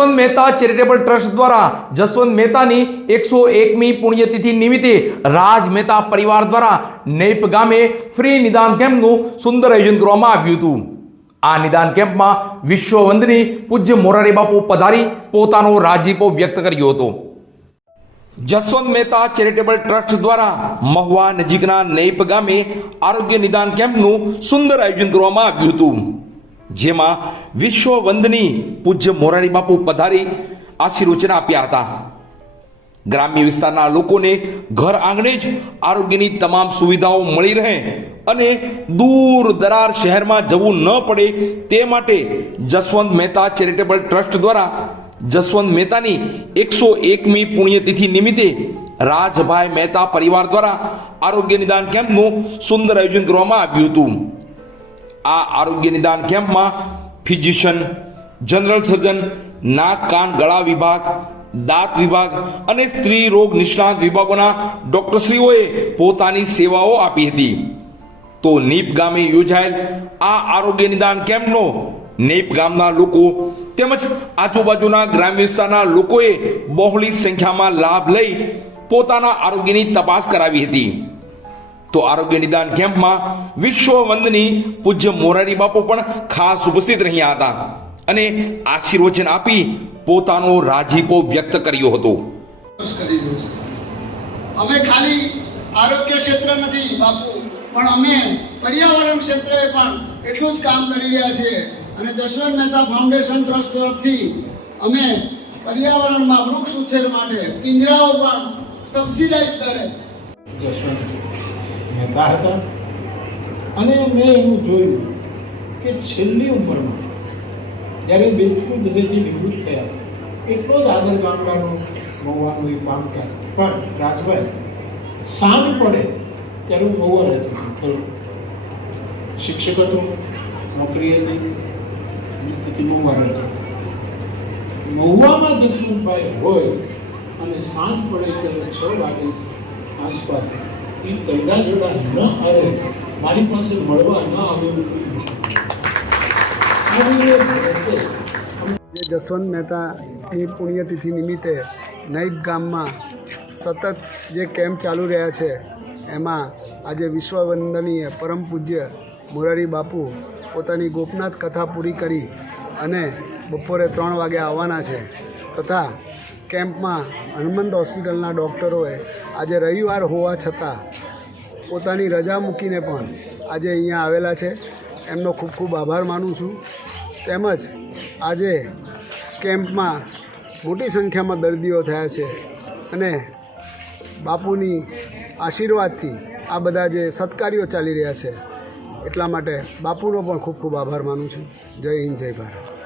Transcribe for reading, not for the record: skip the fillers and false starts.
Jaswant Mehta charitable trust દ્વારા જસવંત મહેતાની 101મી પુણ્યતિથિ નિમિત્તે રાજ મહેતા પરિવાર દ્વારા નેપ ગામે ફ્રી નિદાન કેમ્પનું સુંદર આયોજન કરવામાં આવ્યું હતું। આ નિદાન કેમ્પમાં વિશ્વવંદની પૂજ્ય મોરારી બાપુ પધારી પોતાનો રાજીપો વ્યક્ત કર્યો હતો। જસવંત મહેતા ચેરિટેબલ ટ્રસ્ટ દ્વારા મહુવા નજીકના નેપ ગામે આરોગ્ય નિદાન કેમ્પનું સુંદર આયોજન કરવામાં આવ્યું હતું, જેમાં વિશ્વવંદની પૂજ્ય મોરારી બાપુ પધારી આશીર્વચન આપ્યા હતા। ગ્રામ્ય વિસ્તારના લોકોને ઘર આંગણે જ આરોગ્યની તમામ સુવિધાઓ મળી રહે અને દૂર દરાર શહેરમાં જવું ન પડે તે માટે જસવંત મહેતા ચેરિટેબલ ટ્રસ્ટ દ્વારા જસવંત મહેતાની 101મી પુણ્યતિથિ નિમિત્તે રાજભાઈ મહેતા પરિવાર દ્વારા આરોગ્ય નિદાન કેમ્પનું સુંદર આયોજન કરવામાં આવ્યું હતું। આ આરોગ્ય નિદાન કેમ્પમાં ફિઝિશિયન, જનરલ સર્જન, નાક કાન ગળા વિભાગ, દાંત વિભાગ અને સ્ત્રી રોગ નિષ્ણાત વિભાગોના ડોક્ટરશ્રીઓએ પોતાની સેવાઓ આપી હતી। તો નીપ ગામે યોજાયેલ આ આરોગ્ય નિદાન કેમ્પનો નેપ ગામના લોકો તેમજ આજુબાજુના ગ્રામ્ય વિસ્તારના લોકોએ બહોળી સંખ્યામાં લાભ લઈ પોતાના આરોગ્યની તપાસ કરાવી હતી। તો આરોગ્ય નિદાન કેમ્પમાં વિશ્વવંદની પૂજ્ય મોરારી બાપુ પણ ખાસ ઉપસ્થિત રહ્યા હતા અને આશીર્વચન આપી પોતાનો રાજીપો વ્યક્ત કર્યો હતો। અમે ખાલી આરોગ્ય ક્ષેત્ર નથી બાપુ, પણ અમે પર્યાવરણ ક્ષેત્રે પણ એટલું જ કામ કરી રહ્યા છીએ અને જસવંત મહેતા ફાઉન્ડેશન ટ્રસ્ટ તરફથી અમે પર્યાવરણમાં વૃક્ષ ઉછેર માટે પિંજરાઓ પણ સબસિડાઇઝ દરે જસવંત મહેતા હતા અને મેં એવું જોયું કે છેલ્લી ઉંમરમાં જ્યારે બિલકુલ બધેથી નિવૃત્ત થયા એટલો જ આદર ગામડાનું મહુવાનું એ પામતા, પણ રાજભાઈ સાંજ પડે ત્યારે હું મહુવા રહેતો હતો, શિક્ષક હતો, નોકરી હતી, મહુવા રહેતો। મહુવામાં જસવંતભાઈ હોય અને સાંજ પડે ત્યારે 6 વાગે આસપાસ એ કૈડા જોડા ન આવે, મારી પાસે મળવા ન આવે જસવંત મહેતાની પુણ્યતિથિ નિમિત્તે નૈપ ગામમાં સતત જે કેમ્પ ચાલુ રહ્યા છે એમાં આજે વિશ્વવંદનીય પરમ પૂજ્ય મોરારી બાપુ પોતાની ગોપનાથ કથા પૂરી કરી અને બપોરે 3 વાગે આવવાના છે, તથા કેમ્પમાં હનુમંત હોસ્પિટલના ડૉક્ટરોએ આજે રવિવાર હોવા છતાં પોતાની રજા મૂકીને પણ આજે અહીંયા આવેલા છે। એમનો ખૂબ ખૂબ આભાર માનું છું। તેમજ આજે કેમ્પમાં મોટી સંખ્યામાં દર્દીઓ થયા છે અને બાપુની આશીર્વાદથી આ બધા જે સત્કાર્યો ચાલી રહ્યા છે એટલા માટે બાપુનો પણ ખૂબ ખૂબ આભાર માનું છું। જય હિન્દ, જય ભારત।